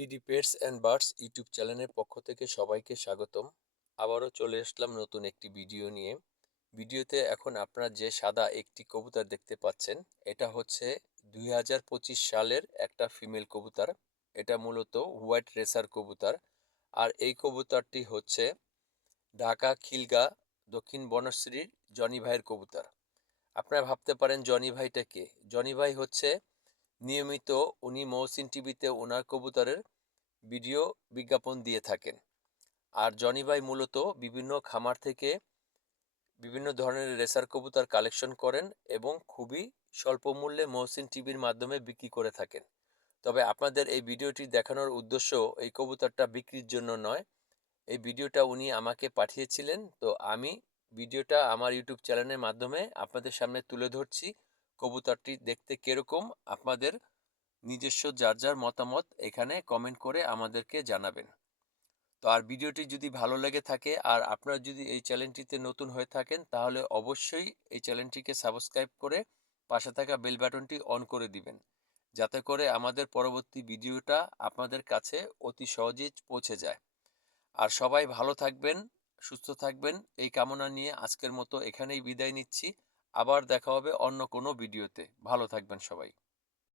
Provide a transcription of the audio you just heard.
BD pets and birds YouTube চ্যানেলের পক্ষ থেকে সবাইকে স্বাগতম। আবারও চলে আসলাম নতুন একটি ভিডিও নিয়ে। ভিডিওতে এখন আপনারা যে সাদা একটি কবুতর দেখতে পাচ্ছেন, এটা হচ্ছে 2025 সালের একটা ফিমেল কবুতর। এটা মূলত হোয়াইট রেসার কবুতর। আর এই কবুতরটি হচ্ছে ঢাকা খিলগা দক্ষিণ বনশ্রীর জনি ভাইয়ের কবুতর। আপনারা ভাবতে পারেন জনি ভাইটা কে? জনি ভাই হচ্ছে নিয়মিত উনি মহসিন টিভিতে ওনার কবুতরের ভিডিও বিজ্ঞাপন দিয়ে থাকেন। আর জনি ভাই মূলত বিভিন্ন খামার থেকে বিভিন্ন ধরনের রেসার কবুতর কালেকশন করেন এবং খুবই স্বল্প মূল্যে মহসিন টিভির মাধ্যমে বিক্রি করে থাকেন। তবে আপনাদের এই ভিডিওটি দেখানোর উদ্দেশ্য এই কবুতরটা বিক্রির জন্য নয়। এই ভিডিওটা উনি আমাকে পাঠিয়েছিলেন, তো আমি ভিডিওটা আমার ইউটিউব চ্যানেলের মাধ্যমে আপনাদের সামনে তুলে ধরছি। কবুতরটি দেখতে কিরকম আপনাদের নিজস্ব যার যার মতামত এখানে কমেন্ট করে আমাদেরকে জানাবেন। তো আর ভিডিওটি যদি ভালো লেগে থাকে আর আপনারা যদি এই চ্যানেলটিতে নতুন হয়ে থাকেন, তাহলে অবশ্যই এই চ্যানেলটিকে সাবস্ক্রাইব করে পাশে থাকা বেল বাটনটি অন করে দিবেন, যাতে করে আমাদের পরবর্তী ভিডিওটা আপনাদের কাছে অতি সহজেই পৌঁছে যায়। আর সবাই ভালো থাকবেন, সুস্থ থাকবেন এই কামনা নিয়ে আজকের মতো এখানেই বিদায় নিচ্ছি। আবার দেখা হবে অন্য কোনো ভিডিওতে। ভালো থাকবেন সবাই।